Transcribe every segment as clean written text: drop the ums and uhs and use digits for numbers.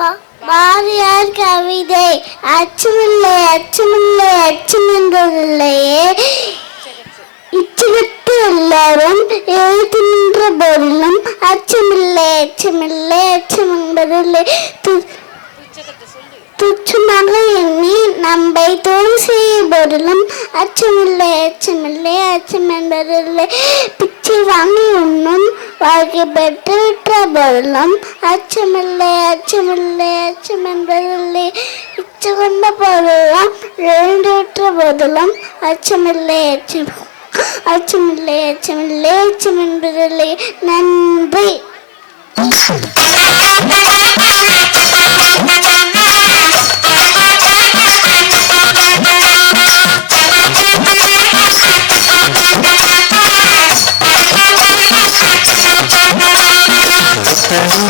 பாரதியார் கவிதை. அச்சமில்லை அச்சமில்லை அச்சமென்றதில்லையே, இச்சகத்து எல்லாரும் எழுதுகின்ற போதிலும் அச்சமில்லை அச்சமில்லை அச்சம் என்பதில்லை. துச்சமாக எண்ணி நம்மை தொழில் செய்யும் போதிலும் அச்சமில்லை அச்சமில்லை அச்சம் என்பதில்லை. பிச்சை வாங்கி உண்ணும் வாழ்க்கை பெற்றுவிட்ட போதிலும் அச்சமில்லை அச்சமில்லை அச்சம் என்பதில்லை. இச்சை கொண்ட போதெல்லாம் எழுந்துவிட்ட போதிலும் அச்சமில்லை அச்சம் அச்சமில்லை அச்சமில்லை அச்சம் என்பதில்லை. நன்றி.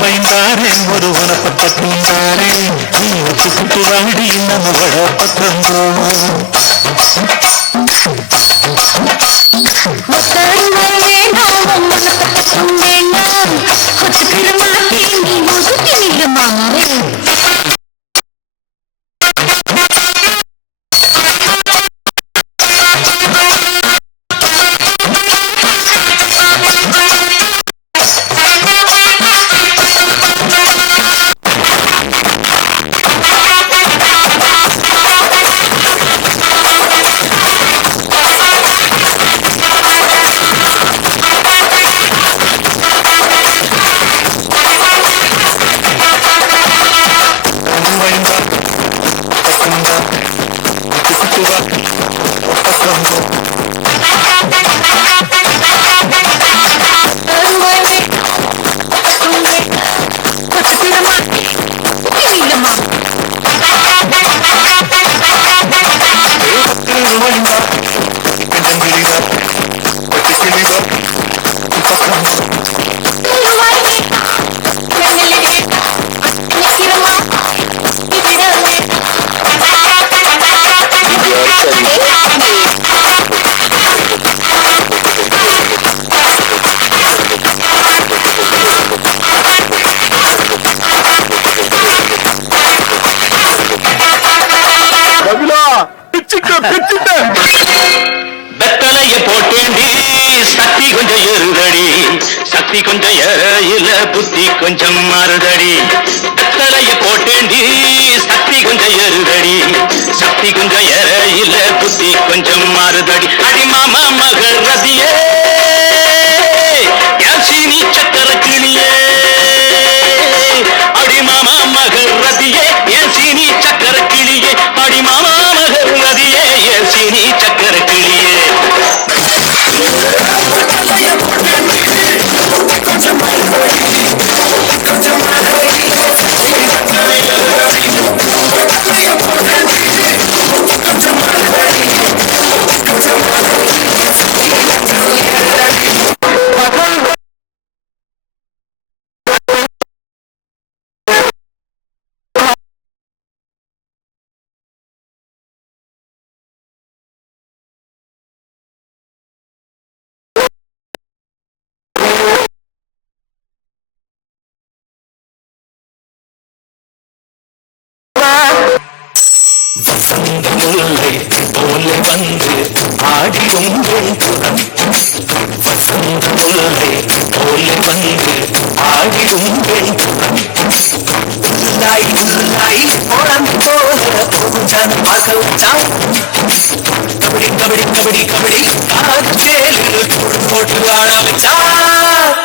வைந்தாரே ஒரு உனப்பட்டாரே, நீ ஒத்துக்கிட்டு வாடி நம்ம வளப்பட்டம் வெத்தலைய போட்டேண்டி, சக்தி கொஞ்சம் ஏறுதடி, சக்தி கொஞ்சம் ஏறையில புத்தி கொஞ்சம் மாறுதடி. வெத்தலைய போட்டேண்டி, சக்தி கொஞ்சம் ஏறுதடி, சக்தி கொஞ்சம் ஏறையில புத்தி கொஞ்சம் மாறுதடி. அடி மாமா மகள் ரதியே, யாசினி சக்கர கிளியே, அடி மாமா மகள் ரதியே, யாசினி சக்கர கிளியே, அடி மாமா மகள் ரதியே, யாசினி சக்கர கிளியே. வசந்தமுல்லை போல வந்து ஆடிடும் வெண்புறம், வசந்தமுல்லை போல வந்து ஆடிடும் வெண்புறம். உள்ளாய் உள்ளாய் குழம்பு போல போகுஞ்சான் பார்க்க வச்சான். கபடி கபடி கபடி கபடி காது சேலு போட்டு ஆட வச்சான்.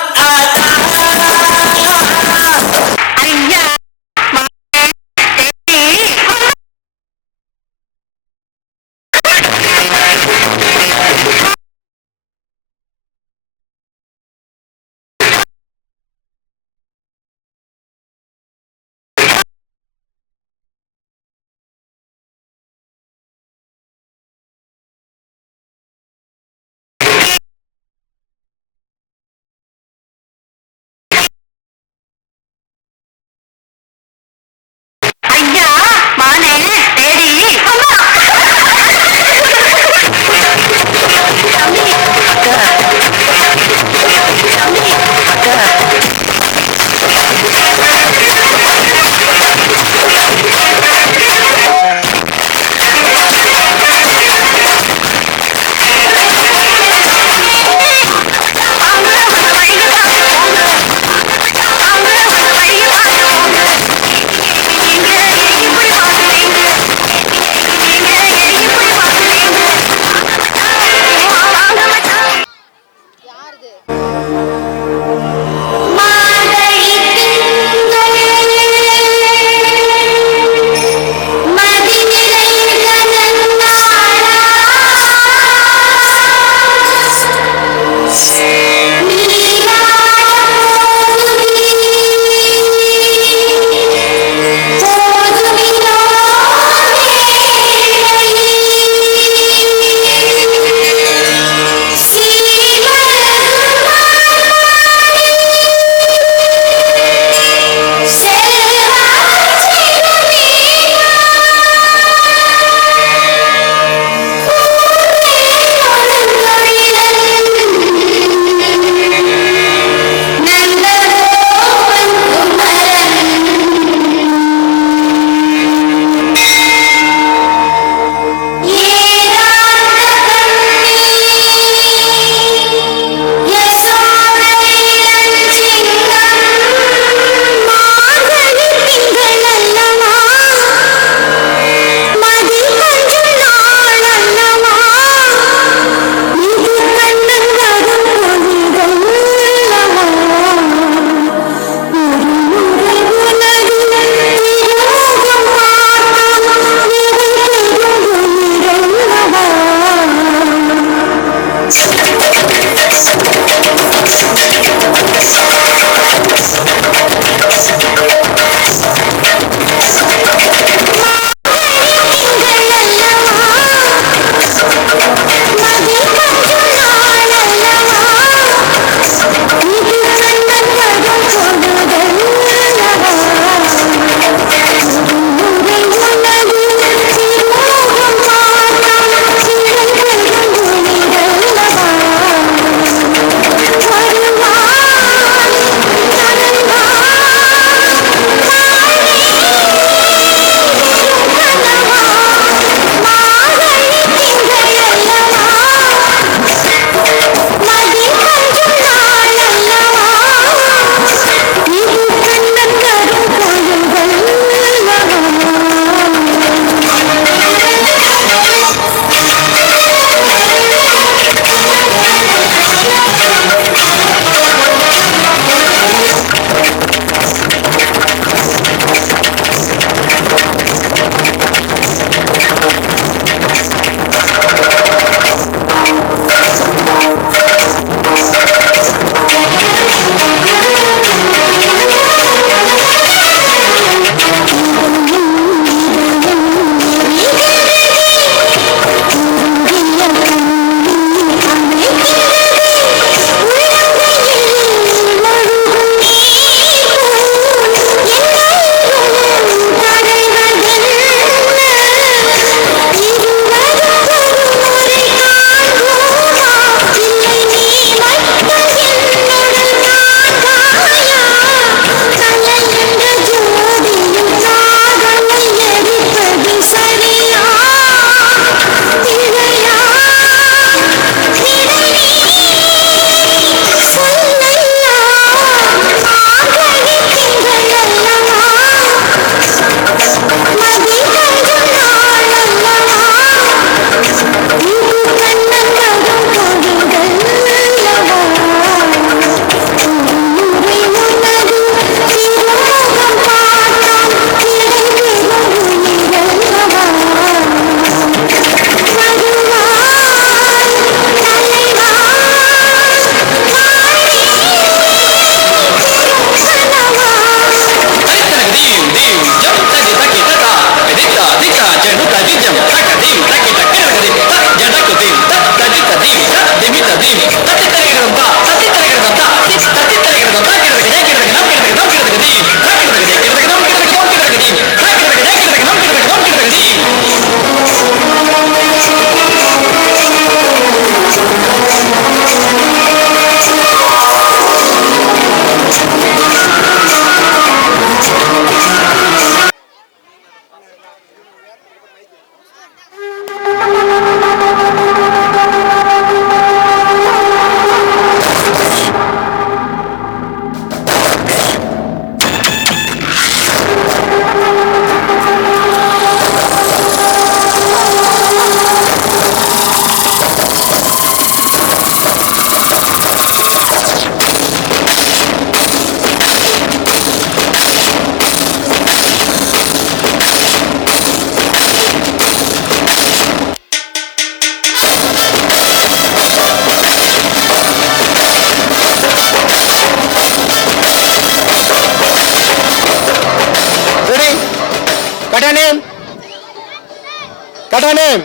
Tata name.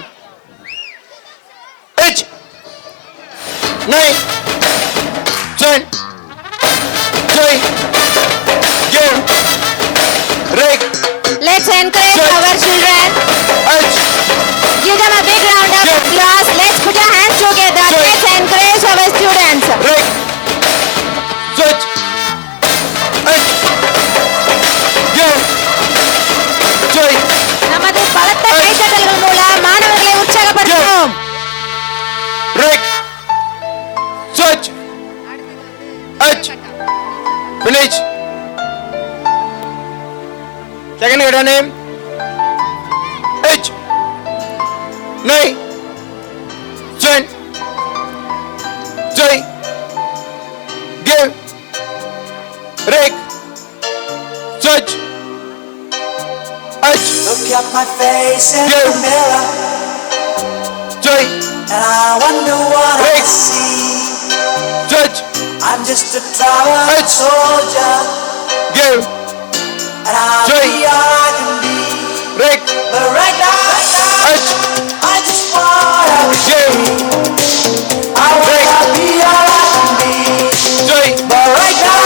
H. Nine. Join. Joy. Give. Rake. Let's encourage Joy. our children. H. Give them a big round of Joy. applause. Let's put our hands together. Joy. Let's encourage our students. Rake. Switch. H. Give. Joy. நமது பலத்த கைத்தட்டல்கள் மூலம் மாணவர்களை உற்சாகப்படுத்துவோம். Rake. Switch. H. Finish. Second header name. H. Nay. Join. Joy. Give. Rake. Switch. H. Look at my face in Yeah. the mirror, Joy. and I wonder what I Break. see. Switch. I'm just a traveling Hey. soldier, Give. and I'll Joy. be all I can be. Rake. But right now, H. I just wanna be. Give. I wanna be all I can be. Joy. But right now,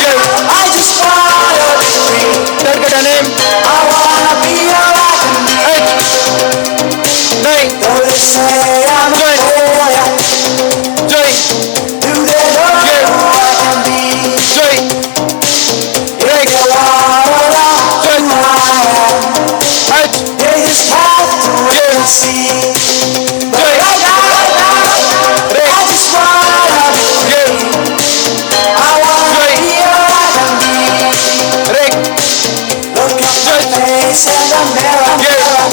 Give. I just wanna be free. Third header name. I wanna be all I can be. H. Nay. Though they say I'm a Joy. failure, Joy. do they know Yeah. who I can be? Joy. Rake. They wanna know Joy. who I am. H. They just have to wait Yeah. and see. But Joy. right now, Rake. I just wanna be free. Give. I wanna Joy. be all I can be. Rake. Look at my Joy. face in the mirror, Yeah.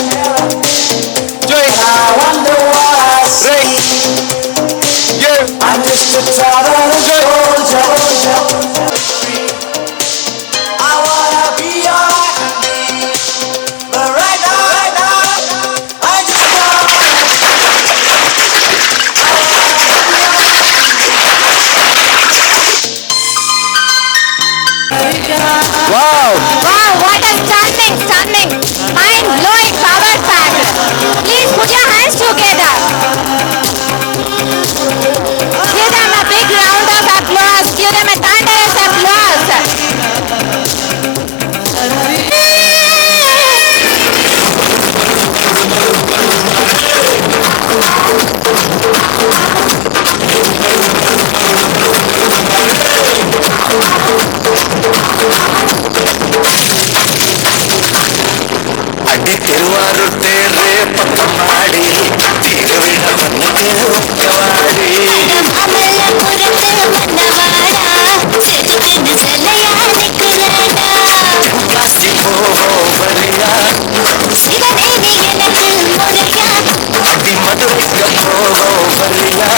Joy. and I wonder what I see. Rake. Give. I'm just a traveling Joy. soldier. I wanna be all I can be. But right now, I just wanna. Wow. Wow, what a stunning, mind-blowing power pack. Please put your hands together. Give them a big round of applause. Give them a thunderous applause. அடி திருவாரூர் தேரே பக்கம் மாடி திருவிழ மண்ணுக்கு ஒக்கவாடி காசி போவோம் வழியா அடி மதுரைக்கு போவோம் வழியா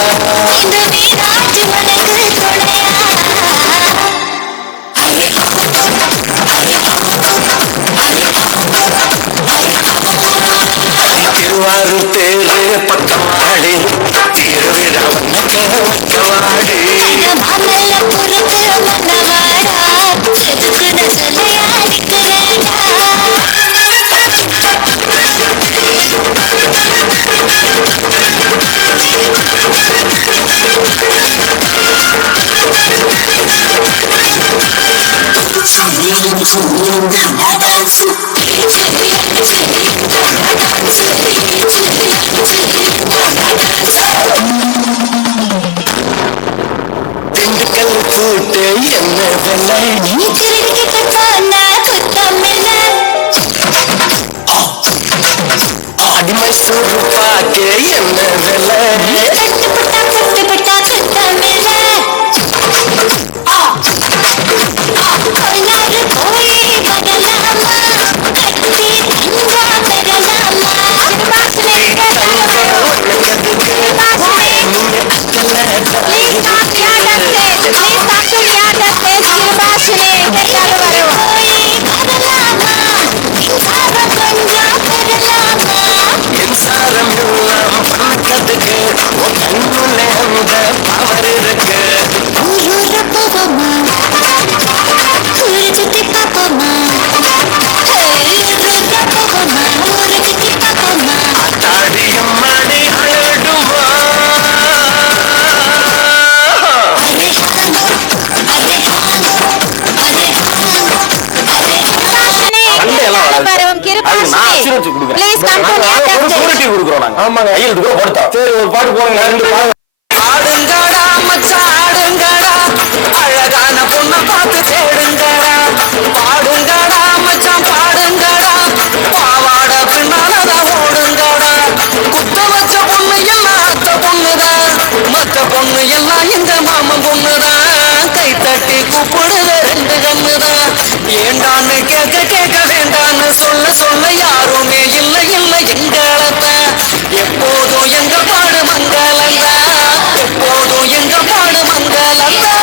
திருவாரூர் தேரே பக்கம் மாடி திருவிழ மண்ணுக்கு ஒக்கவாடி திண்டுக்கல் பூட்டு என்ன வெள்ளை அடிமை சூறு பாக்கு என்ன வெள்ளை Please come near the stage. Please come to near the stage. Kirubashini, எல்லாரும் வருவோம். மின்சாரம் எல்லாம் பறக்கிறதுக்கு உன் கண்ணு வச்சு கொடுக்குறேன். Please come to near the stage. Surety கொடுக்குறோம் நாங்க. ஆமாங்க. கையெழுத்து கூட போடுத்தோம். சரி ஒரு பாட்டு போடுங்க. 2 பாட்டு. ஆடுங்கடா மச்சான் ஆடுங்கடா, அழகான பொண்ண பார்த்து தேடுங்கடா. பாடுங்கடா மச்சான் பாடுங்கடா, பாவாட பின்னாலதான் ஓடுங்கடா. குத்த வச்ச பொண்ணு எல்லாம் அத்த பொண்ணுதான், மத்த பொண்ணு எல்லாம் இந்த மாமன் பொண்ணுதான். கை தட்டி கூப்பிடுத 2 கண்ணுதான். ஏண்டான்னு கேட்க கேட்க வேண்டான்னு சொல்ல சொல்ல யாருமே இல்லை இல்லை எங்களத்தான். எப்போதும் எங்க பாடு மங்களந்தா, எப்போதும் எங்க பாடு மங்களந்தா.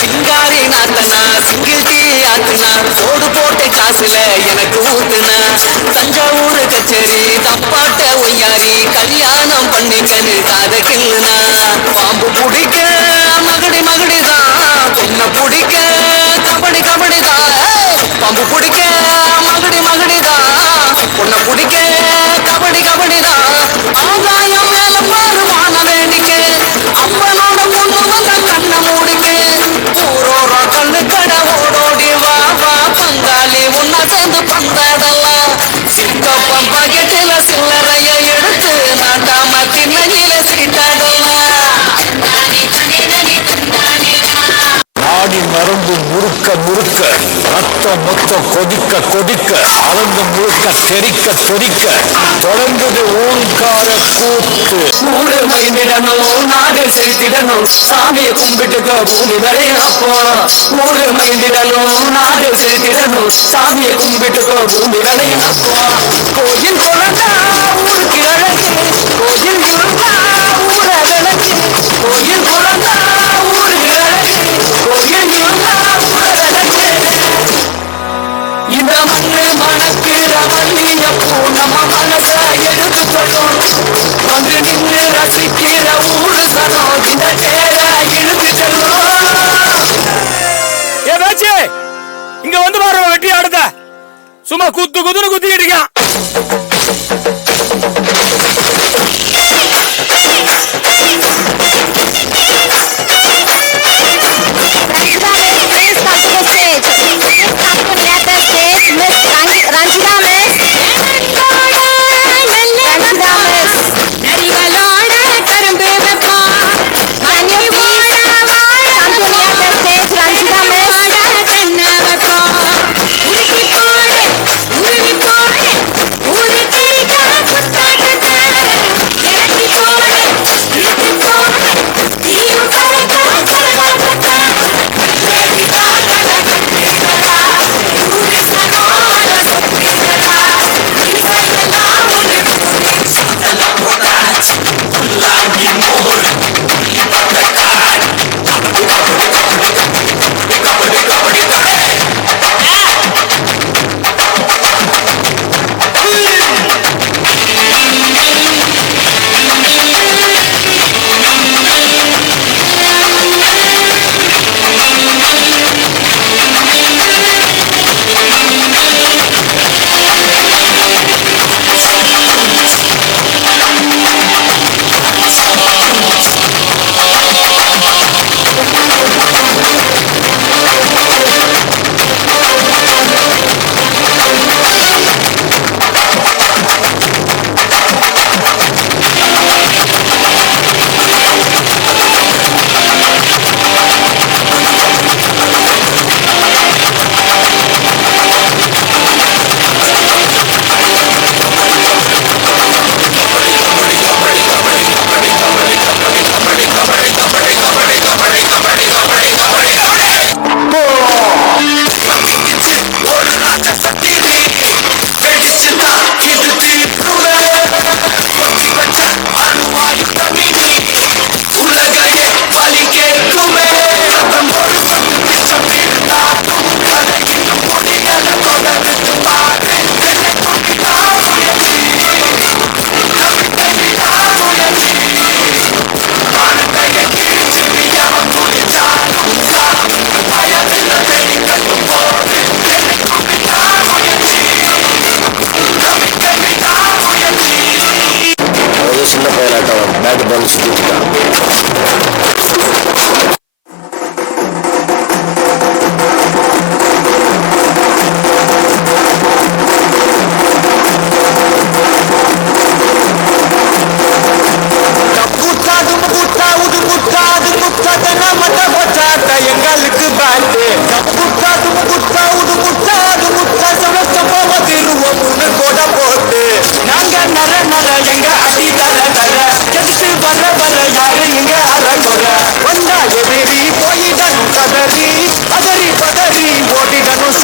சிங்காரி நாத்தனா சிங்கிள் டீ ஆத்துனா, சோடு போட்ட காசுல எனக்கு ஊத்துனா. தஞ்சாவூர் கச்சேரி தப்பாட்ட ஒய்யாரி, கல்யாணம் பண்ணிக்கனு காத கிள்ளுனா. பாம்பு பிடிக்க மகடி மகடிதான், பொண்ண பிடிக்க கபடி கபடிதான். பாம்பு பிடிக்க மகடி மகடிதான், பொண்ண பிடிக்க கபடி கபடிதான். ஆகாயம் மேல பாருவான வேண்டிக்க, அப்பனோட பொண்ணு வந்த கண்ண மூடிக்க. ஊரோர கண்ணு கடை ஓடோடி வா வா பங்காளி உன்ன சேர்ந்து பந்தாடலாம். சிக்கப்பம் பாக்கெட்டில சில்லறைய எடுத்து நாட்டாம திண்ணையில சீட்டாடலாம். நாடி நரம்பு முறுக்க முறுக்க, ரத்தம் மொத்தம் கொதிக்க கொதிக்க, அளந்து முழுக்க தெறிக்க தெறிக்க, தொடர்ந்தது ஓங்கார கூத்து. ஊரு மைந்திடணும், நாடு செலுத்திடணும், சாமியை கும்பிட்டுக்க பூமி விளையாப்போ. ஊரு மைந்திடணும், நாடு செலுத்திடணும், சாமியை கும்பிட்டுக்க பூமி விளையாப்போ. கோயில் குழந்தா ஊருக்கு அழகு, கோயில் இருந்தா ஊர விளக்கு. கோயில் குழந்தா ஊருக்கு அழகு, கோயில் இருந்தா ஊர விளக்கு. இந்த மண்ணு மணக்கிற மல்லியப்பூ நம்ம மனச எடுத்து சொல்லும். வந்து நின்று ரசிக்கிற ஊரு சனம் இந்த தேர இழுத்து செல்லும். ஏதாச்சு இங்க வந்து பாரு வெட்டி ஆடுத. சும்மா குத்து குத்துன்னு குத்திக்கிட்டு இருக்கான். Please come to the stage. Please come to near the stage. Miss Ranjita Miss. Ranjita Miss. Can you please come to near the stage, Ranjita Miss? ஊரு தெரிக்க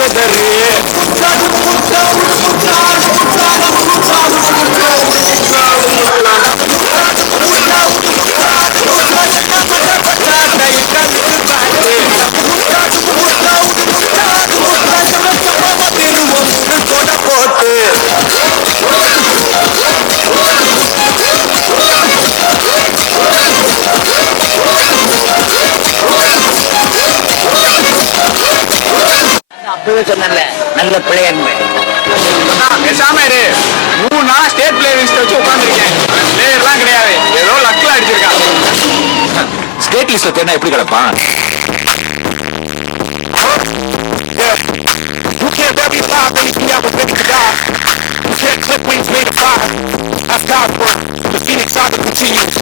செதறு போட்டு அப்பவே சொன்னல நல்ல பிளேயர் பேசாம இரு 3 நாள் ஸ்டேட் பிளேயர் லிஸ்ட் வச்சு உட்கார்ந்திருக்கேன் பிளேயர்லாம் கிடையாது ஏதோ லக்ல அடிச்சிருக்கான் ஸ்டேட் லிஸ்ட்ல தேனா எப்படி கிடப்பான் You can't bury alive anything that was ready to die. You can't clip wings made of fire. That's God's work. The Phoenix saga continues.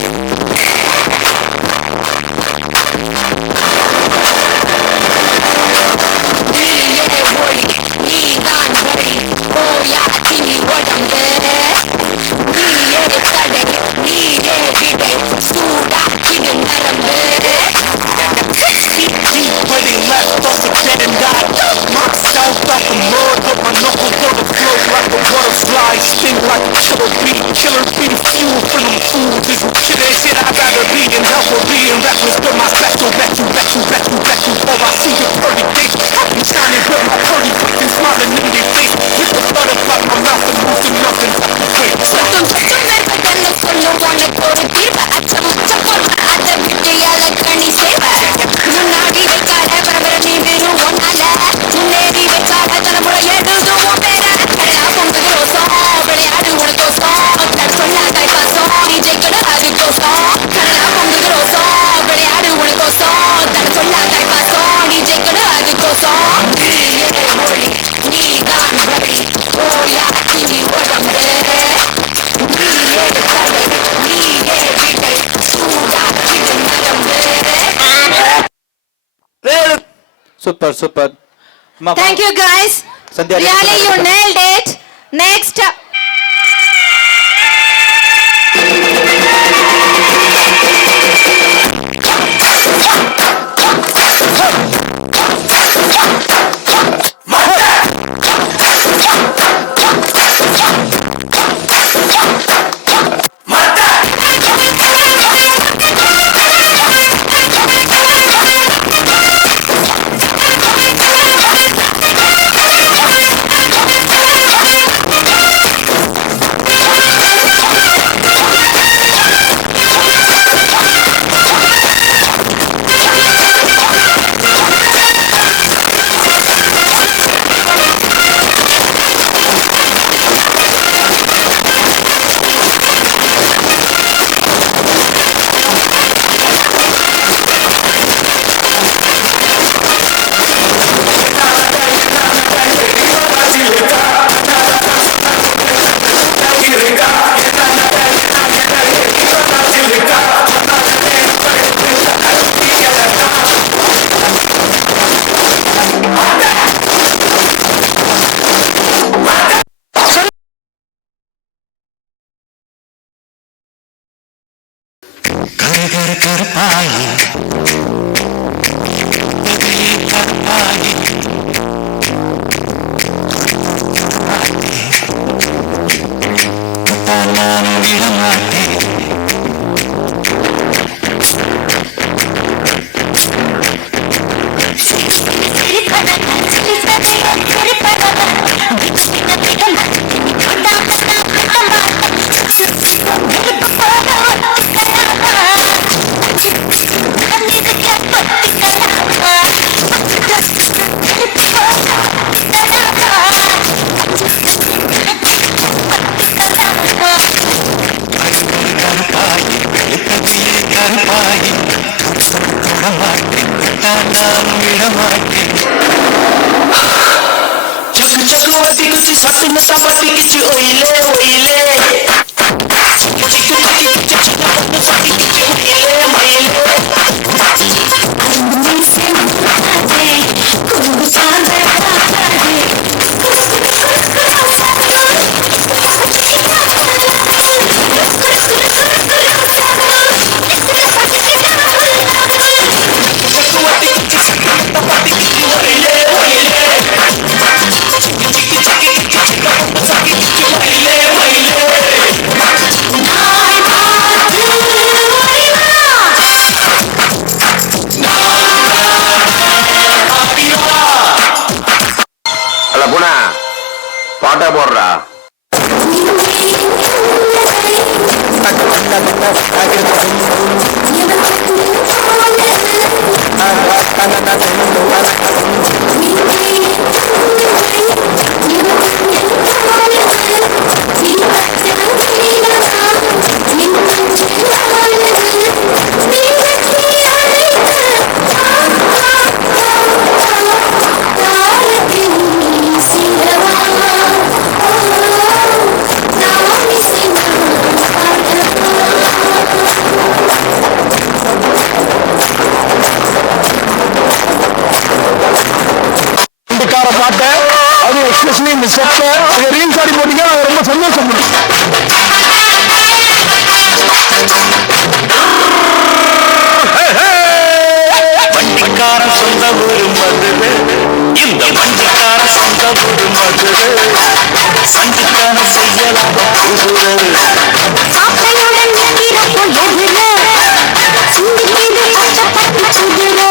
Left off the dead and died. Myself out the mud, but my knuckles on the floor like a water slide. Sting like a killer bee fuel for them fools. This shit I'd rather be in hell for being reckless. But my special bet you. Oh, I see your pretty face. I'm shining with my pretty fucking smiling in your face. With the butterfly my mouth and moving nothing fucking great. முன்னாடி வைக்காத பரபர நீ வெறும் ஒன்னால முன்னேறி வைக்காத தலைமுறை எழுதுவோம் பேர கடலா பொங்குது ரோசம் விளையாடு உனக்கோசம் சொல்லாதாய் பாசம் நீ ஜெயிக்கட அதுக்கோசம் கடலா பொங்குது ரோசம் விளையாடு உனக்கோசம் சொல்லாதாய் பாசம் நீ ஜெயிக்கட அதுக்கோசம் நீயே மொழி நீ தான் வழி ஓயா நீ உடம்பு நீயே தலை நீயே விடை சூடா இது நரம்பு. Super. Thank you guys. Sandhya, really you nailed it. Next. Chakravarti कुछ सपन सबती किछ ओइले ओइले எஸ்பெஷலி இந்த ஸ்டெப்ஸ் ரீல்ஸ் ஆடி போட்டீங்க நான் ரொம்ப சந்தோஷப்படுறேன். வண்டிக்கார சொந்த ஊரு மதுரை, இந்த வண்டிக்கார சொந்த ஊரு மதுரை, சண்டிக்கான செய்யலாம் குதிரை. சாப்பையுடன் நிற்கிறப்போ எதிரே சிந்திக்கிது பச்சை குதிரை.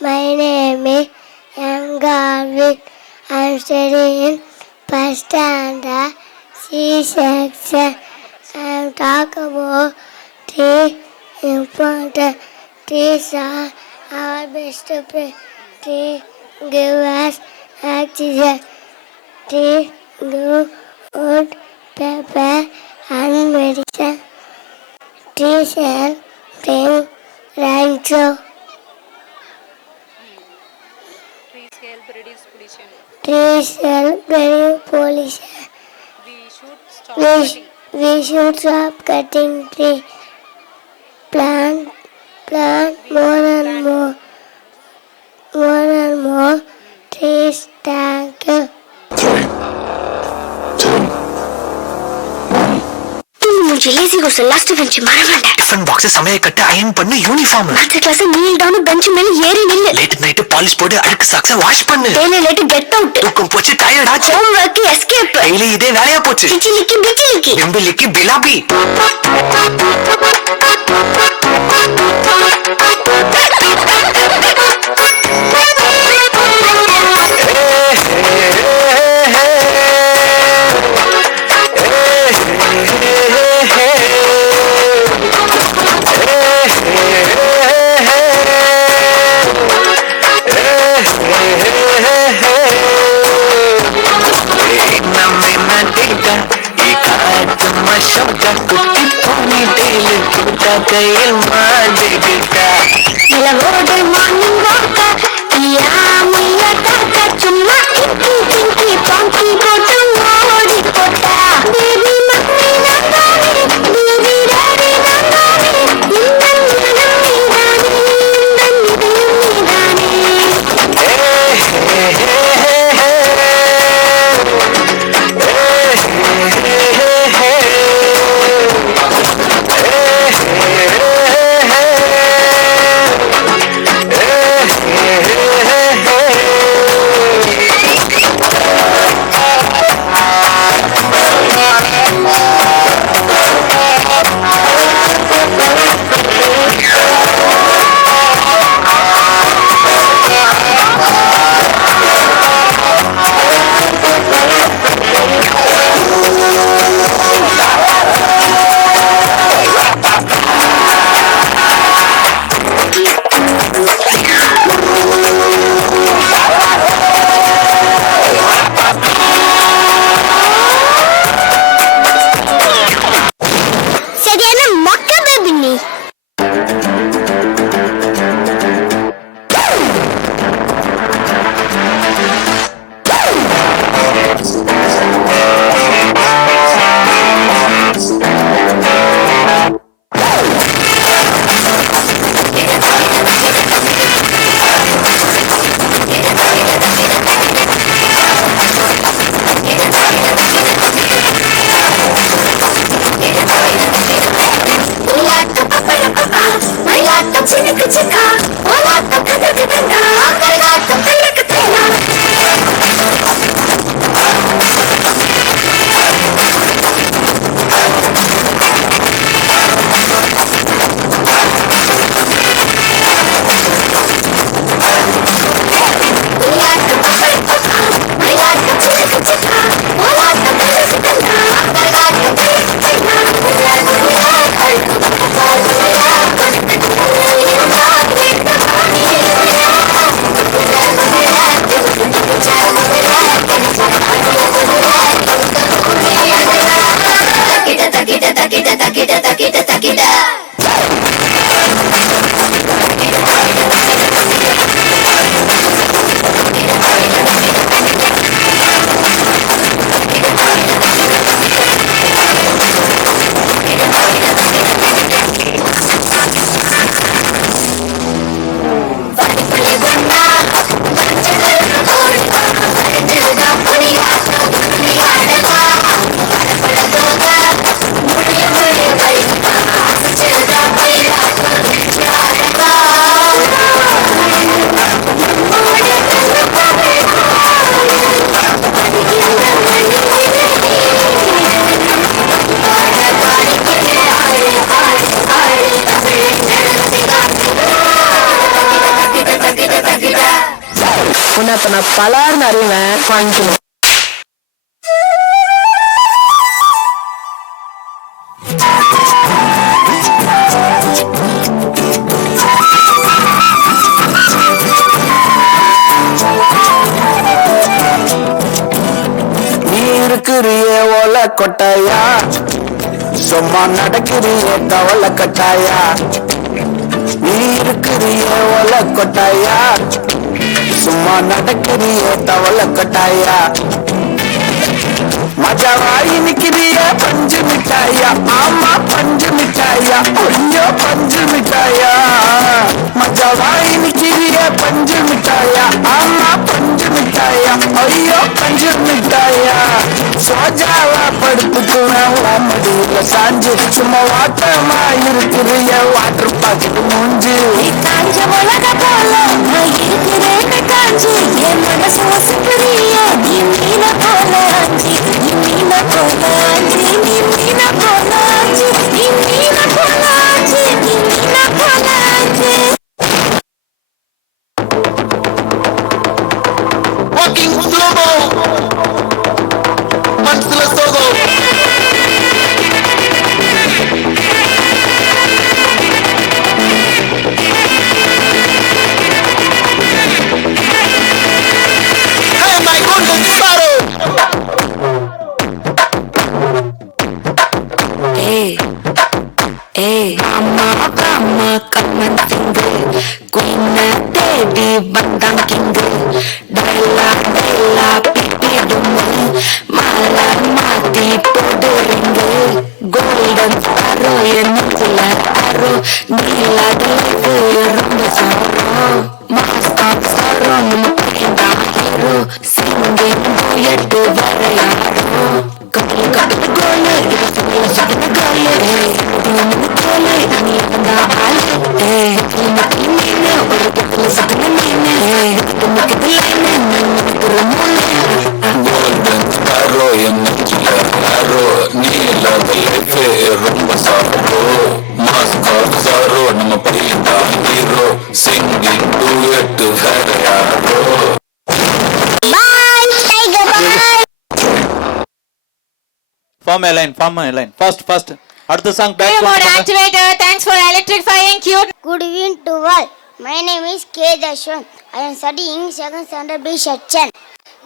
My name is Yangarvik. I'm studying first standard C section. I'm talking about three important trees are our best friend. Tree give us oxygen. Tree give wood, paper and medicine. Trees help bring rainfall. Trees help reduce pollution. We should stop cutting trees. Plant more and more trees. Thank you. मुझे lazy को last bench मारा मांडा tiffin box சமைய கட்ட iron பண்ணு uniform அடுத்த class kneel down bench மேல ஏறி நில்லு late night polish போட்டு அழுக்கு சாக்ஸ வாஷ் பண்ணு டெய்லி லேட் கெட் அவுட் தூக்கம் போச்சு டயர்ட் ஆச்சு ஹோம் வர்க் எஸ்கேப் டெய்லி இதே வேலையா போச்சு பிச்சிலிக்கி பிச்சிலிக்கி பிம்பிலிக்கி பிலாபி கையில் மாண்டிக்கிட்டா நிலவோடு மார்னிங் வாக்க முல்ல தாக்க சும்மா இக்கி திங்கி பாங்கி போட்டு ஓடி போட்டா பேபி மம்மி நந்தானே பேபி டாடி நந்தானே இந்த நிலம் நீதானே இந்த நிலம் அப்படின்னா இப்ப நான் பலார்னு அறிவேன் வாங்கிக்கணும். நீ இருக்கிறிய ஓலை கொட்டாயா, சும்மா நடக்கிறிய கவலை கட்டாயா. நீ இருக்கிறிய ஓலை கொட்டாயா, சும்மா நடக்கிறிய தவளை கட்டாயா. மஜாவாய் நிக்கிறிய பஞ்சு மிட்டாயா, ஆமா பஞ்சு மிட்டாயா, ஐயோ பஞ்சு மிட்டாயா. மஜாவாய் நிக்கிறிய பஞ்சு மிட்டாயா, ஆமா பஞ்சு மிட்டாயா, ஐயோ பஞ்சு மிட்டாயா. சோஜாவா படுத்துக்குவேன் மடியில சாஞ்சு, சும்மா வாட்டமா இருக்கிறிய வாட்டர் பாக்கெட் மூஞ்சு. காஞ்ச உலக போல நான் இருக்கிறேன் காஞ்சி, என் மனசு வசிக்கிறிய நீ மீன போல ஆஞ்சி, நீ மீன போல ஆஞ்சி, நீ மீன போல ஆஞ்சி, நீ மீன போல ஆஞ்சி, நீ மீன போல ஆஞ்சி. Walking slow-mo, மனசுல சோகம். Hey, my golden sparrow. அம்மா அம்மா கம்மன் திங்கு குயின தேடி வந்தான் கிங்கு. டைலா டைலா பிப்பிடுமு மாலை மாத்தி போடுறீங்க. கோல்டன் ஸ்பாரோ என்னுக்குள்ள அரோ, நீலாதலுக்கு ரொம்ப சாரோ. மாஸ்டாப் சாரோ நம்ம பையன்தான் ஹீரோ. சிங்கிங் போயிட்டு வர யாரோ. கப்பல் கப்பல் கோலு இவ சொல்ல சொல்ல கோலு. கோலு நீ வந்தா ஆளு. மீனு ஒரு கப்பல சகல மீனு. நமக்கு ஒரு மூணு. Golden sparrow என்னுக்குள்ள அரோ, நீலாத லைஃப் ரொம்ப சாரோ. மாஸ்காப் சாரோ நம்ம பையன்தான் ஹீரோ. சிங்கிங் டூயட் வேற யாரோ. Bye, tiger, bye. Form a line, fast. அடுத்த song back Remote activator, thanks for electrifying cute. Good evening to all. My name is K. Dashwan. I am studying second standard B section.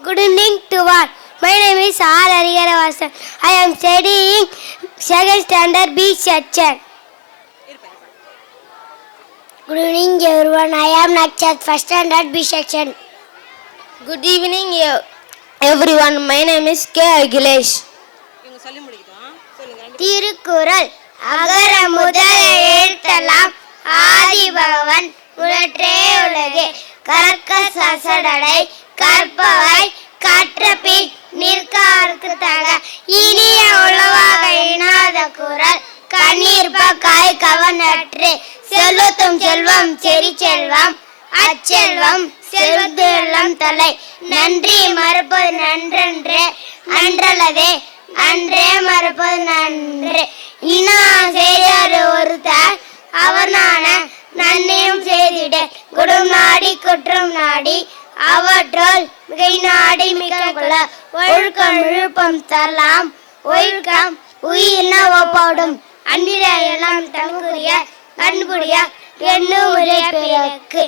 Good evening to all. My name is R. Harigarasan. I am studying second standard B section. Good evening everyone. I am Nakshat, first standard B section. Good evening everyone. My name is K. Agilesh. Thirukkural. அகர முதல எழுத்தெல்லாம் ஆதி பகவன் முதற்றே உலகே. கற்க சசடலை கற்பவை கற்றபின் நிற்கார்க்கு தக. இனிய உளவாக இனாத குறள் கண்ணீர்ப காய் கவனற்று. செல்வத்தும் செல்வம் செறி செல்வம் அச்செல்வம் செல்வம் தலை. நன்றி மறுப்பது நன்றென்றே நன்றல்லதே அன்றே மறுப்பது நன்று. இன்னா செய்யாறு ஒருத்தர் அவர் நான நன்மையும் செய்திட. குடும் நாடி குற்றம் நாடி அவற்றுள் மிகை நாடி மிக கொள்ள. ஒழுக்கம் விழுப்பம் தரலாம் ஒழுக்கம் உயிர்னா ஒப்பாடும். அன்பில எல்லாம் தனக்குரிய கண்குடிய என்னும் ஒரே பிறக்கு.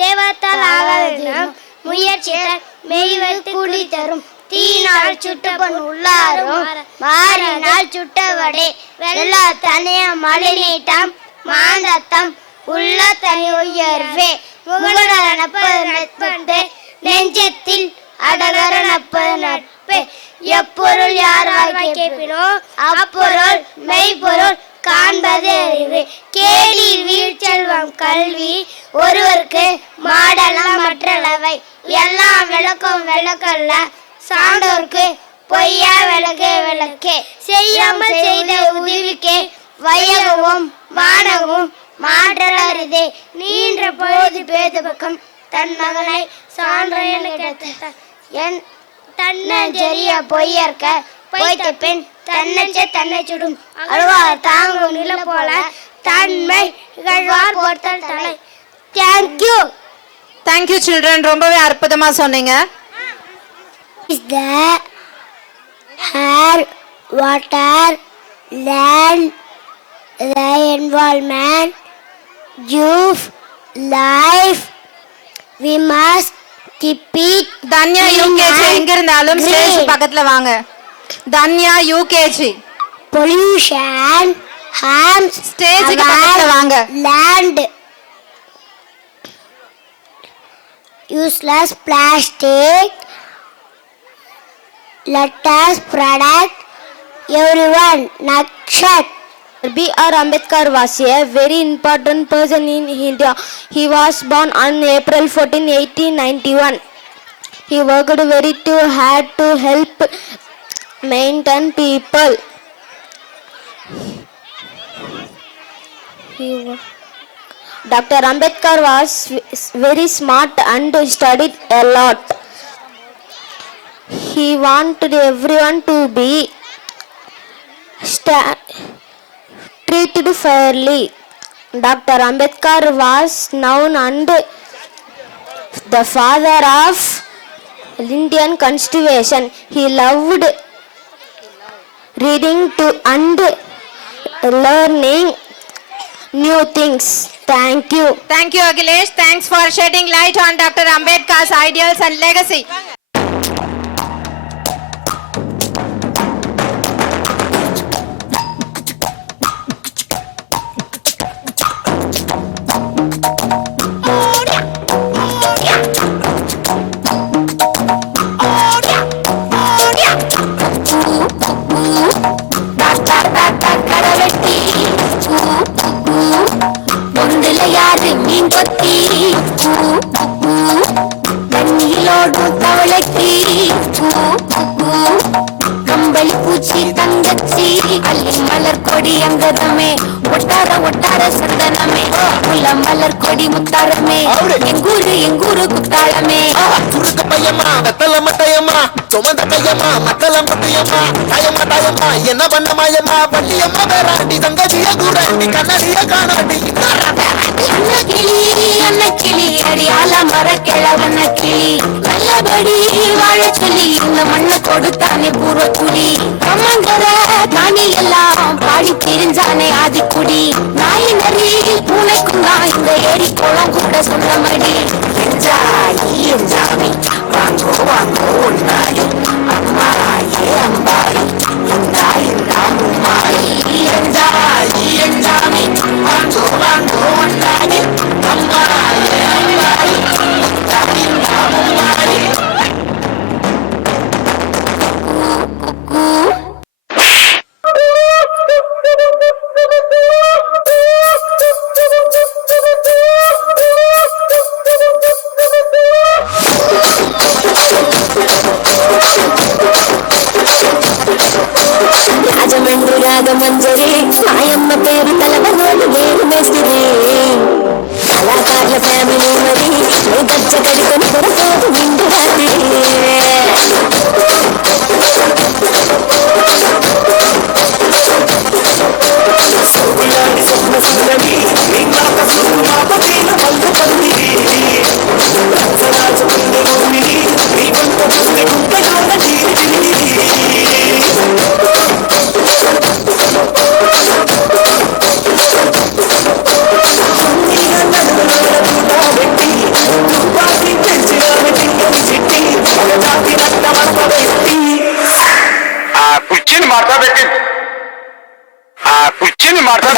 தேவத்தால் ஆகாததும் முயற்சியால் மெய்வெழுத்து கூலி தரும். தீனால் சுட்டபன் உள்ளாரும் மாறினால் சுட்டவடே. வெள்ளா தனிய மழை நீட்டம் மாந்தத்தம் உள்ள தனி உயர்வே. முகநல நப்பது நட்பு நெஞ்சத்தில் அடகர நப்பது நட்பு. எப்பொருள் யாராக கேட்பினோ அப்பொருள் மெய்ப்பொருள் காண்பது அறிவு. கேளிர் வீழ்ச்செல்வம் கல்வி ஒருவருக்கு மாடலாம் மற்றளவை. எல்லாம் விளக்கம் விளக்கல்ல சான்றோர்க்கு பொய்யா விளக்கே விளக்கே. செய்யாமல் செய்த உதவிக்கே வையகமும் மானகமும் மாற்றல் அரிதே. நீண்ட பொழுது பேத பக்கம் தன் மகனை சான்றென கிடைத்த. என் தன்னஞ்செறிய பொய்யற்க பொய்த்த பெண் தன்னச்ச தன்னை சுடும். அழுவார் தாங்கும் நில போல தன்மை இகழ்வார் போர்த்தல் தலை. தேங்க்யூ. தேங்க்யூ சில்ட்ரன், ரொம்பவே அற்புதமா சொன்னீங்க. Is the air, water, land, the environment, youth, life. We must keep it. Dhanya UKG எங்க இருந்தாலும் ஸ்டேஜ் பக்கத்துல வாங்க. தன்யா யூகேஜி. Pollution harms ஸ்டேஜுக்கு பக்கத்துல வாங்க. land. Useless plastic. Let us protect everyone. Nakshat. B.R. Ambedkar was a very important person in India. He was born on April 14, 1891. He worked very too hard to help maintain people. Dr. Ambedkar was very smart and studied a lot. He wanted everyone to be treated fairly. Dr. Ambedkar was known and the father of Indian Constitution. He loved reading and learning new things. Thank you. Thank you, Akhilesh. Thanks for shedding light on Dr. Ambedkar's ideals and legacy. யாரு மீன் கொத்தி தண்ணியிலோடு தவளைக்கு கம்பளி பூச்சி தங்கச்சி அள்ளி மலர் கொடி அங்கதமே ஒட்டார ஒட்டார சந்தனமே முல்ல மலர் கொடி முத்தாரமே எங்கூரு குத்தாளமே சுருக்க பையம்மா வெத்தல மட்டையம்மா சுமந்த கையம்மா மத்தல மட்டையம்மா தாயம்மா என்ன பண்ண மாயம்மா பள்ளியம்மா வேறாண்டி தங்கதிய கூடாண்டி கண்ணடிய காணாண்டி அன்ன கிளி அடியால மர கிழவண்ண கிளி நல்லபடி வாழ சொல்லி இந்த மண்ணை கொடுத்தானே பூர்வக்குடி கம்மங்கர தானி எல்லாம் பாடி திரிஞ்சானே ஆதிக்குடி நாய் நரி பூனைக்குள்ளா இந்த ஏரி குளம் கூட சொந்தமடி எஞ்சாமி வாங்கோ வாங்கோ ஒன்னாரி அம்மா ஏ அம்பாரி இந்தா மும்மாரி எஞ்சாமி வாங்கோ வாங்கோ ஒன்னாரி அம்மா ஏ அம்பாரி இந்தா மும்மாரி మంజరి మాయమ్మ పేరు తలవనోడు వేరు మేస్తిరి కళాకారుల ఫ్యామిలీ మరి గజ్జ కడుకొని కొరకోదు నిండు రాత్రి ಕುರ್ಚಿನ ಮಾಡ್ತಾ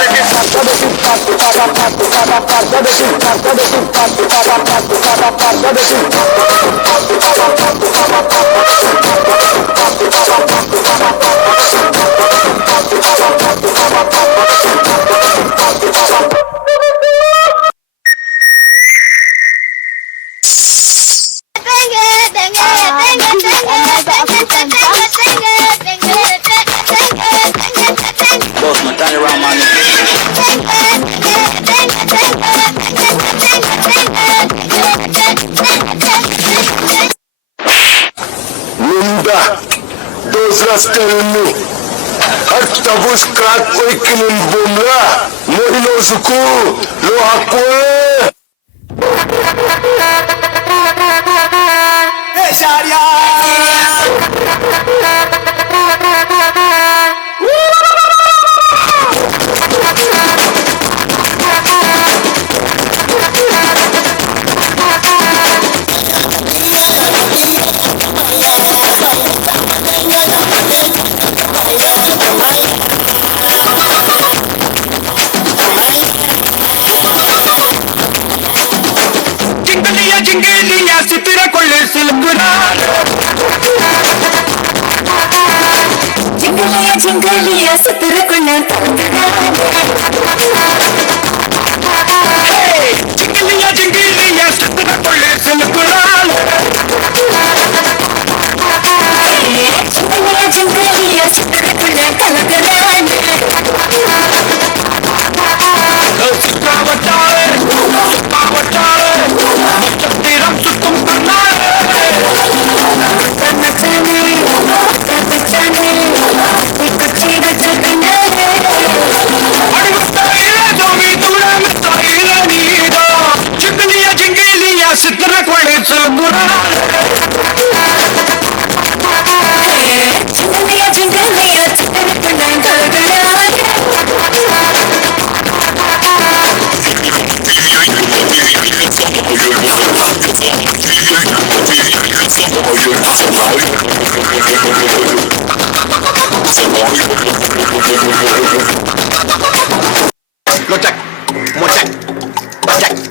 Those guys telling me, at tabus crack oikin bumla, mohilo suku, lo akwe. ஜிங்கிலியா சித்திர கொள்ளு சிலுக்குறாள் ஜிங்கிலியா ஜிங்கிலியா சித்திர கொள்ளு ஜிங்கிலியா ஜிங்கிலியா சித்திர கொள்ளு சிலுக்குறாள் ஜிங்கிலியா ஜிங்கிலியா சித்திர கொள்ளு கலக்குறாள் சிக்காவட்டாளே சிக்காவட்டாளே நட்சத்திரம் சுத்தும் கண்ணாளே ஜிங்கிலியா ஜிங்கிலியா சித்திர கொள்ளு சிலுக்குறாள் ஜிங்கிலியா ஜிங்கிலியா சித்திர கொள்ளு கலக்குறாள் Locak, mocak, bacak.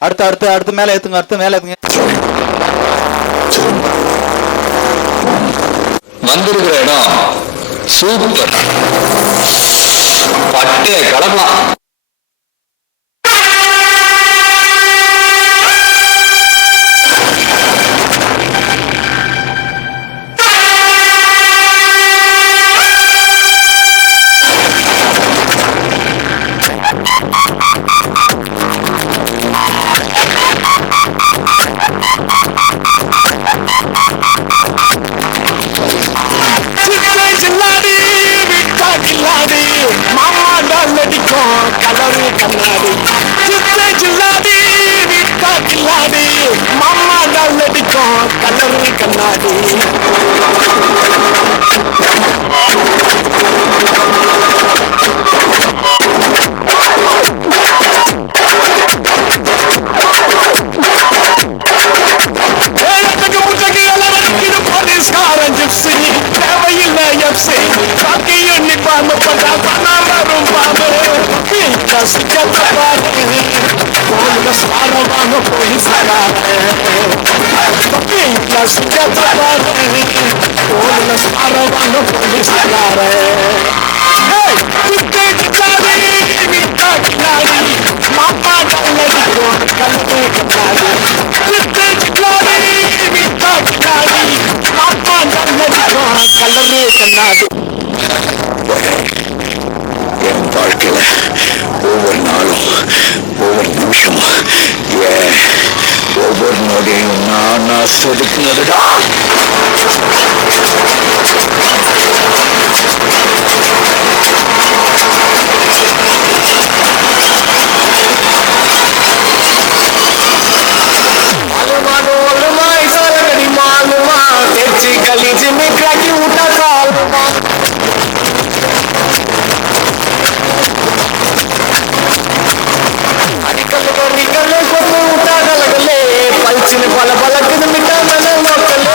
அடுத்து மேல ஏத்துங்க, அடுத்து மேல ஏத்துங்க. வந்திருக்கிற இடம் சூப்பர், பட்டே கலக்கலாம். கலரு கண்ணாடி சித்த ஜில்லாடி விட்டா கில்லாடி மாமா நல்லடிக்கும் கலரு கண்ணாடி தேவையில்லை எப்சி பாக்கியும் நிப்பாம பண்ணா பண்ணாமரும் பாம்பு சிக்கப்பாரு போல சாரமான போய் சாராரு சிக்கப்பாரு போல சாரமான போய் சாராரு மாப்பா நல்லடிக்கும் கலரு கண்ணாடி மாப்பா நல்லடிக்கும் கலரு கண்ணாடி. என் வாழ்க்கையில ஒவ்வொரு நாளும் ஒவ்வொரு நிமிஷமும் ஒவ்வொரு நொடியும் நானா செதுக்குனதுடா. गलीजे में क्रैकी उठा साल निकले को उठा लगले पलचने वाला बलक मिटा मैंने नकले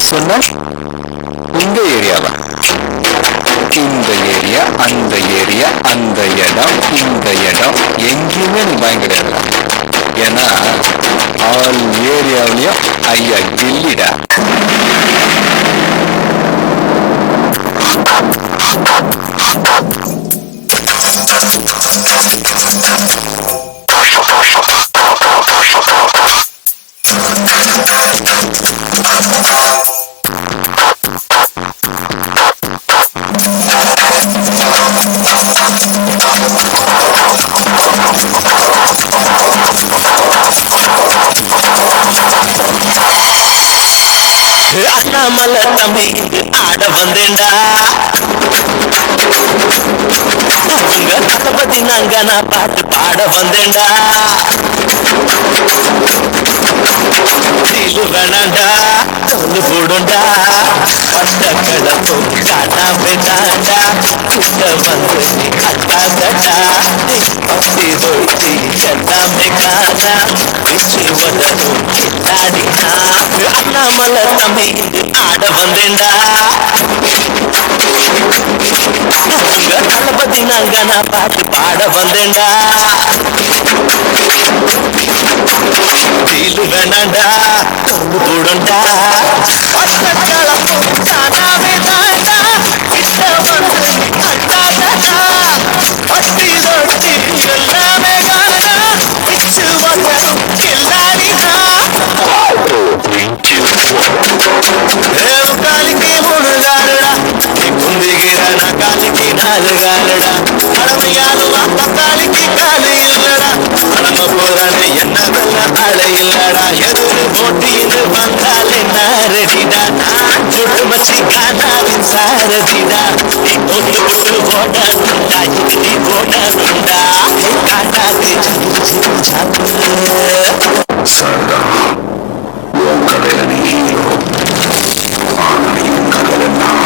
சொன்ன உங்க ஏரியாவா? இந்த ஏரியா, அந்த ஏரியா, அந்த இடம், இந்த இடம் எங்கேயுமே நீ பயம் கிடையாது. ஏன்னா ஆல் ஏரியாவிலையும் ஐயா கில்லிடா. அண்ணாமலை தம்பி இங்கு ஆட வந்தேன்டா. உங்க தளபதி நாங்க நான் பாட்டு பாட வந்தேன்டா. தீலு வேணாண்டா, தோல் போடுண்டா, பட்ட கடப்பும் காணாம தாண்டா. கிட்ட வந்து நீ கட்டாதடா, பத்தி தொய்த்தி எல்லாமே காணா. பிச்சு வந்தனும் கிட்டாடினா. அண்ணாமலை தம்பி இங்கு ஆட வந்தேன்டா. உங்க தளபதி நாங்க நான் பாட்டு பாட வந்தேன்டா. தீலு வேணாண்டா, தோல் போடுண்டா, பட்ட கடப்பும் காணாம தாண்டா. கிட்ட வந்து நீ கட்டாதடா, பத்தி தொய்த்தி எல்லாமே காணா. பிச்சு வந்தனும் கில்லாடினா. காலிக்கு மூணு காலடா, நீ குந்திகிற நான் காலிக்கு நாலு காலடா. கடமையாலும் தக்காளிக்கு காலு இல்லடா. கடமை போறானே என்ன வெள்ள ஆளை இல்லடா. எதிரு போட்டின்னு வந்தாலே நாரடிடா. நான் சுட்டு வச்சு காணாவின் சாரதிடா. நீ கொண்டு விட்டு போடணுண்டா, இது நீ போடணுண்டா. காட்டாது சாப்பு சரதா, உன் கதையில நீ ஹீரோ. ஆனா என் கதையில நான்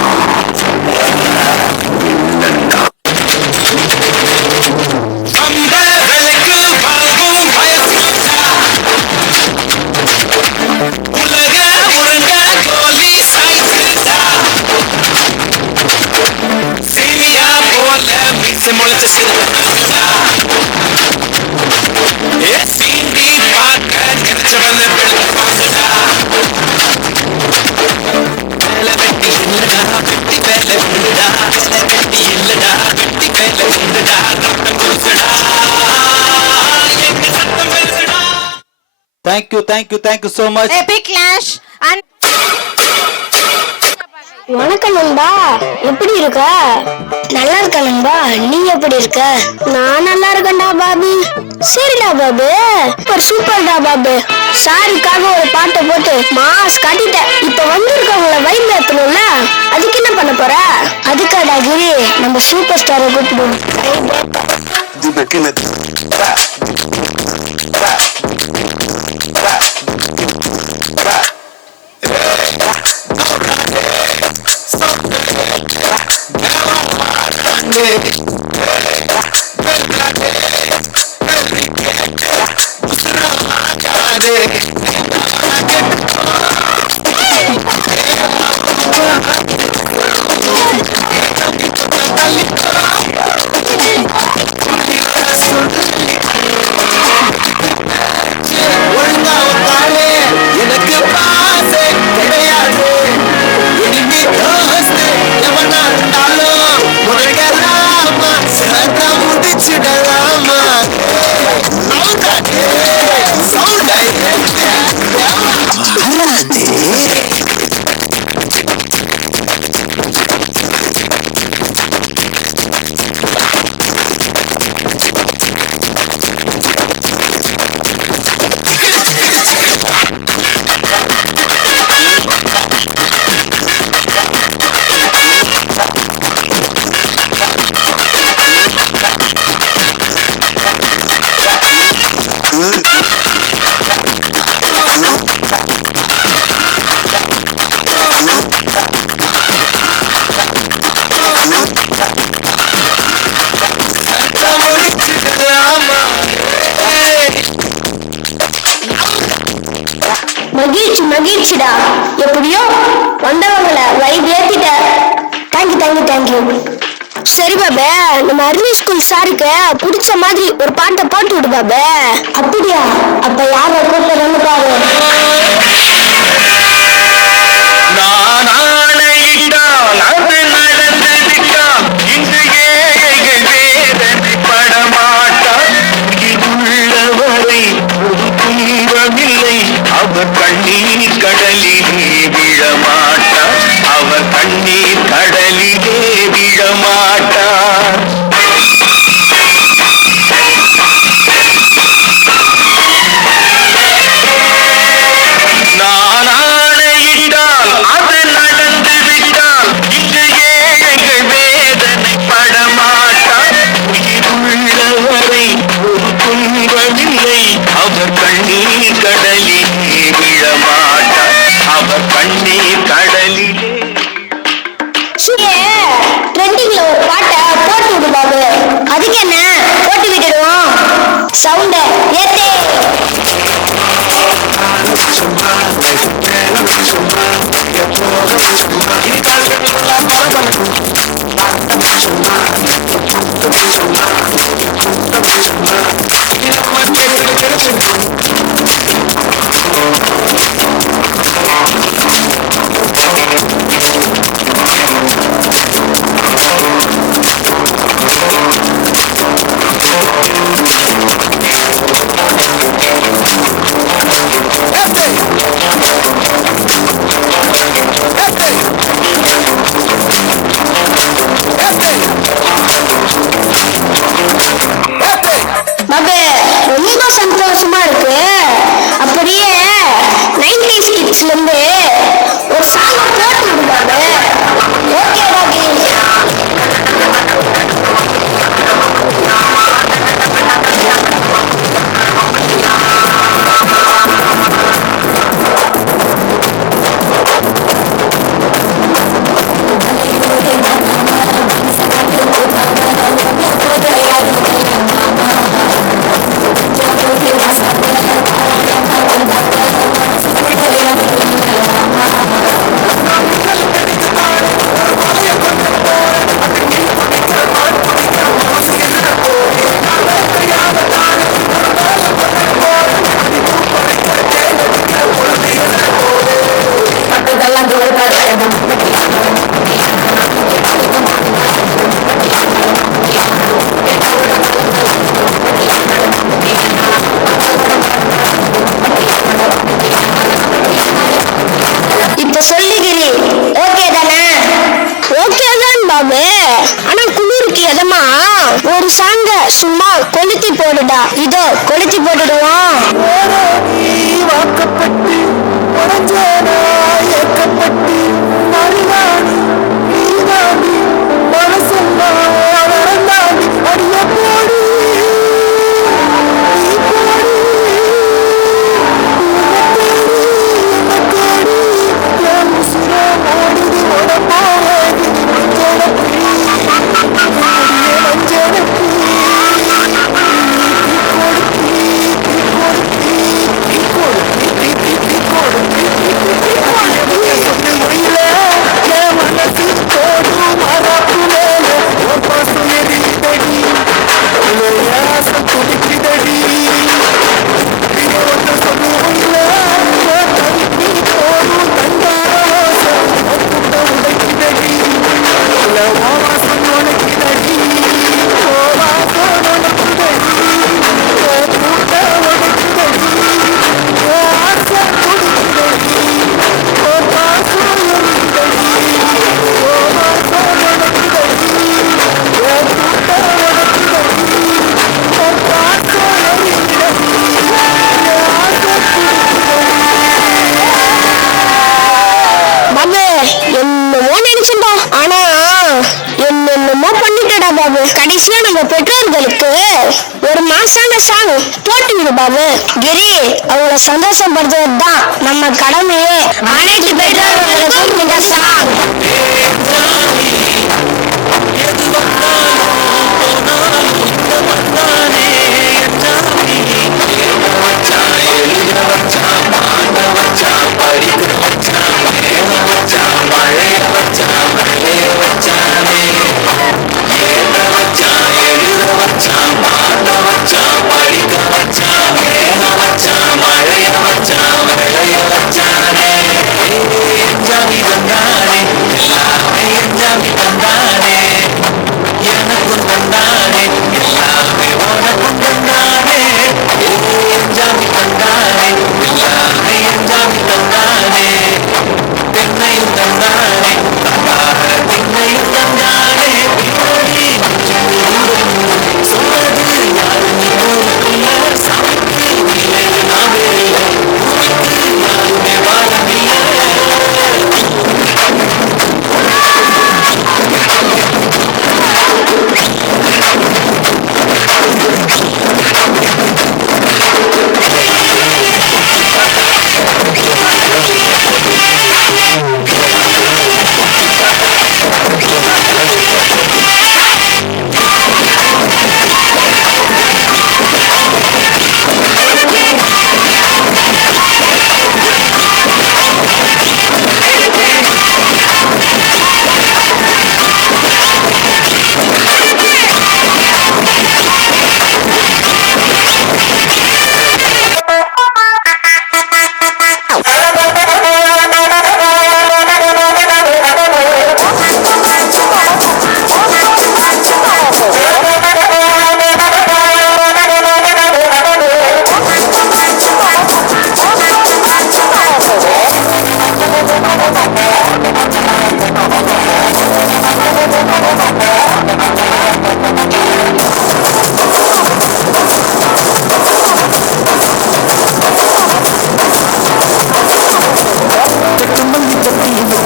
வில்லன்டா. அந்த விலைக்கு வாங்கும் வயசுடா. உலக முருங்க கோலி சாய்ஸ்டா. சீனியா போல மிக்ஸ் முளைச்ச சிறுவனா. ஏ சீண்டி பார்க்க கிடைச்சவன பெண்ணு பாங்கடா. வேலை வெட்டி இல்லடா, வெட்டி வேலை உண்டுடா. வேலை வெட்டி இல்லடா, வெட்டி வேலை உண்டுடா. ரத்தம் குடிச்சடா, எங்க சத்தம் வருதுடா. Thank you so much. Epic Clash and வணக்கம் நண்பா, எப்படி இருக்க? நல்லா இருக்க நண்பா, நீ எப்படி இருக்க? நான் நல்லா இருக்கேன்டா பாபு. சரிடா பாபு, சூப்பர்டா பாபு. சாருக்காக ஒரு பாட்டை போட்டு மாஸ் காட்டிட்டேன். இப்ப வந்திருக்கவங்கள வைப் ஏத்தணும்ல, அதுக்கு என்ன பண்ண போற? அதுக்காடா கிரி, நம்ம சூப்பர் ஸ்டாரை கூப்பிடுவோம். எனக்கு பாசே கிடையாது. இனிமே தோஸ்து எவனா இருந்தாலும் முறைகளாமா சத்தா முடிச்சிடலாமா. மகிழ்ச்சிடா. எப்படியோ தேங்க்யூ. சரி பாபு, நம்ம அருணி ஸ்கூல் சாருக்கு பிடிச்ச மாதிரி ஒரு பாட்டை போட்டு விடு பாபு. அப்படியா? அப்ப யார கூப்பிடுறேன்னு பாரு. அவர் கண்ணீர் கடலிலே விழமாட்டார், அவர் கண்ணீர் கடலிலே விழமாட்டார். நான் ஆணையிட்டால் அது நடந்து விட்டால் இங்கு ஏழைகள் வேதனை படமாட்டார். உயிருள்ளவரை ஒரு துன்பமில்லை, அவர் கண்ணீர் கடலிலே விழமாட்டார், அவர் கண்ணீர் கடலிலே. ட்ரெண்டிங்ல ஒரு பாட்டை போட்டு விடு பாபு. அதுக்கு என்ன, போட்டு விட்டுடுவோம். சவுண்ட ஏத்தே. ரொம்ப சந்தோஷமா இருக்கு. அப்படியே 90s கிட்ஸ்ல இருந்து ஒரு சாங் போட்டு விடுவாங்க. Okay Bobby. இப்ப சொல்லுகிறீ ஓகே தானே? ஓகே தான் பாபு. ஆனா குளிருக்கு எதமா ஒரு சாங்க சும்மா கொளுத்தி போடுடா. இதோ கொளுத்தி போட்டுடுவோம். வாக்கப்பட்டு உடஞ்சேனா ஏக்கப்பட்டு மறுநாடி நீதாண்டி மனசெல்லாம் நடந்தாண்டி அடிய போடி கடைசியா நம்ம பெற்றோர்களுக்கு ஒரு மாசான சாங் போட்டு விடு பாபு. கிரி அவங்கள சந்தோஷப்படுத்துவது தான் நம்ம கடமையே. அனைத்து பெற்றோர்களுக்கும் இந்த சாங். மழைய வச்சா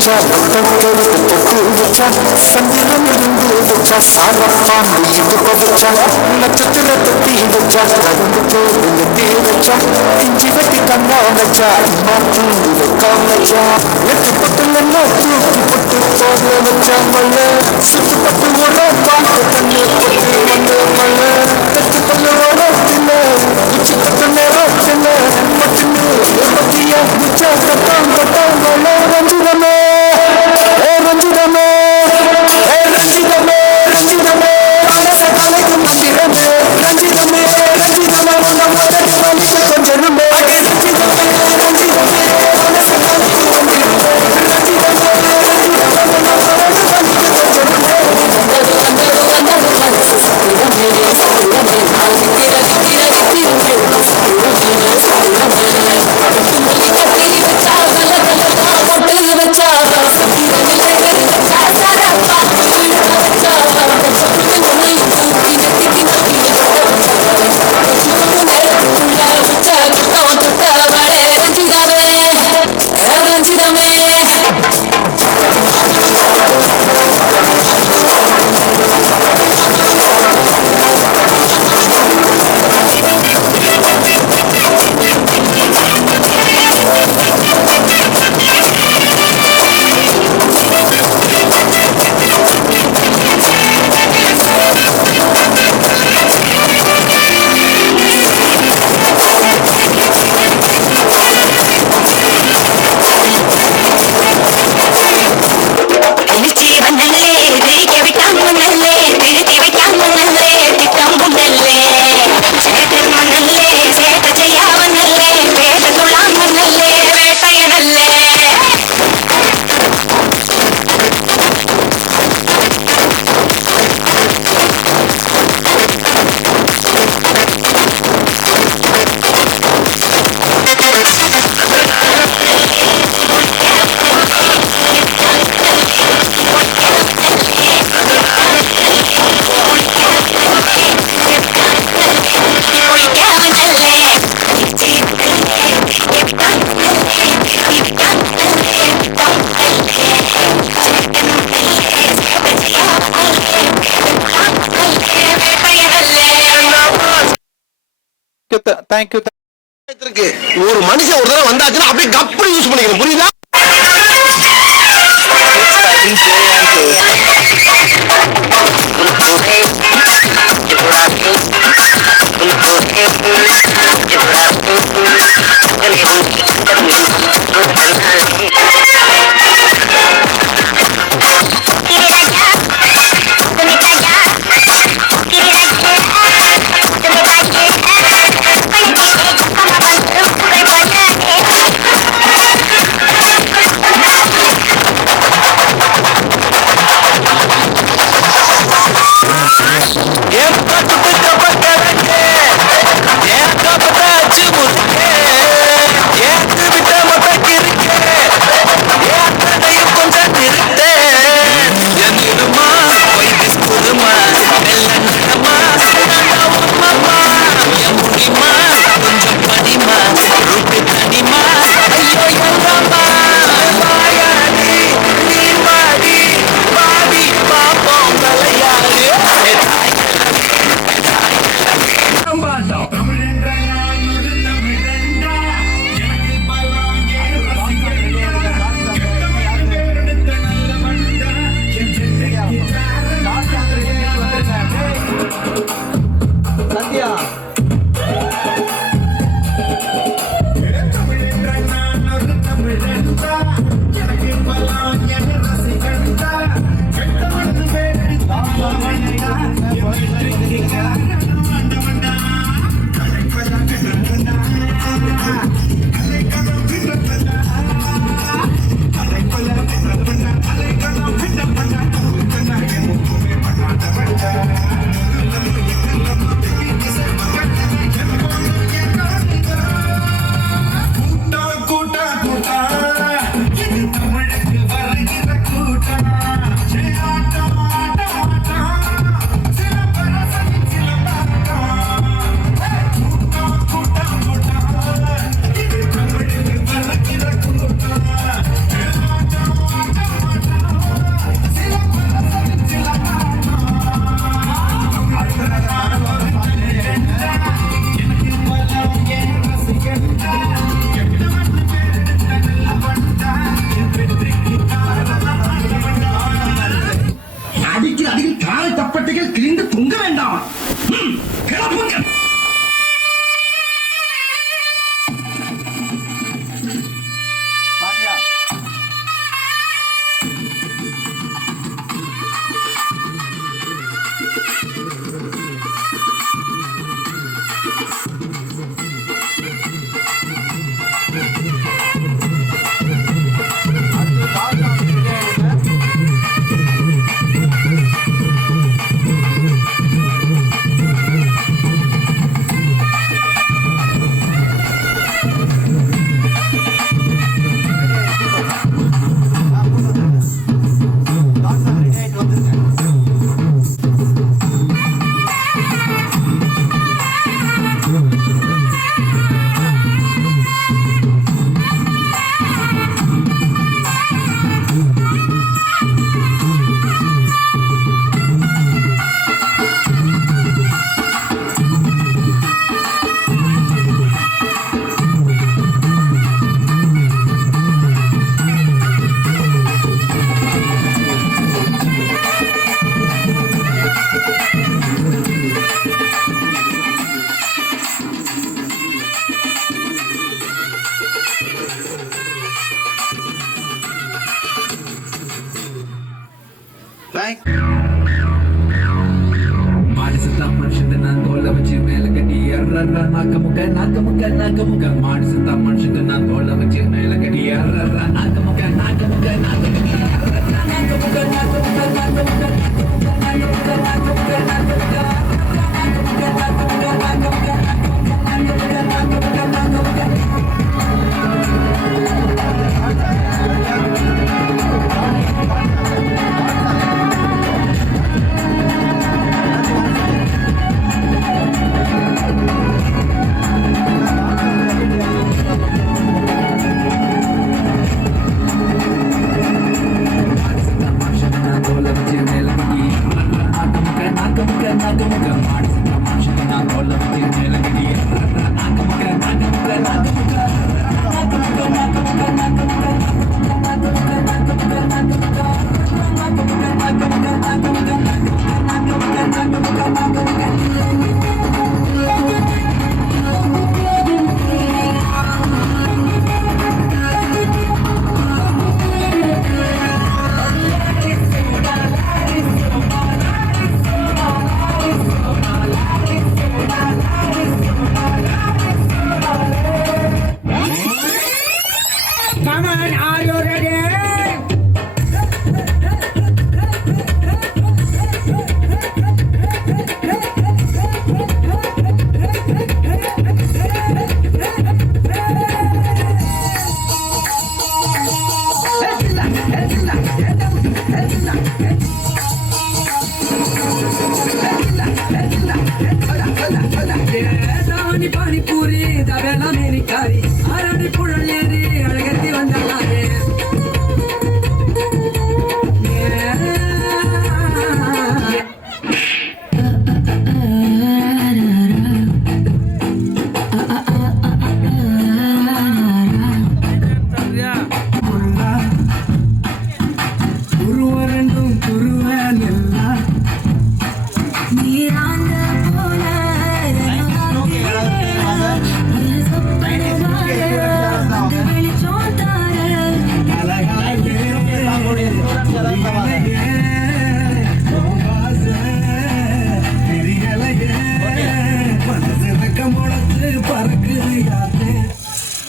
வச்சா தொட்டெடுத்து தொட்டு வச்சா சந்திரன் இருந்து வச்சா சாரப்பாம்பு இடுப்ப வச்சா நட்சத்திரத்தை தீ வச்சா ரகுந்து போகுது தீ வச்சா இஞ்சி வெட்டி கண்ணா வச்சா இம்மா தூண்டு வைக்காம வச்சா எட்டு பட்டுல தூக்கி போட்டு போக வச்சா மல்ல சுட்டு பட்டு ஒரு பாட்டு தண்ணி போட்டு வந்து மல்ல கட்டு பல்லு ஓடத்தில உச்சி கட்டு நேரத்தில மட்டுமே பத்தியா முச்சா கட்டாம் கட்டாம் மல்ல ரஞ்சிதமே ரஞ்சிதமே ரஞ்சிதமே ரஞ்சிதமே கலைக்கு மந்திரமே ரஞ்சிதமே ரஞ்சிதமே கொஞ்சமே ரஞ்சிதமே ரஞ்சிதமே கலைக்கு மந்திரமே தேங்க்யூ. ஒரு மனுஷன் ஒரு தடவை வந்தாச்சுன்னா அப்படியே கப்படி யூஸ் பண்ணிக்கணும், புரியுதா? மாடு செத்தா மனுஷன் நான் தோலை வச்சு மேல கட்டி அர்றா நாக்க முக்க மாடு செத்தா மனுஷன் நான் தோலை வச்சு மேல கட்டி அர்றா நாக்க முக்க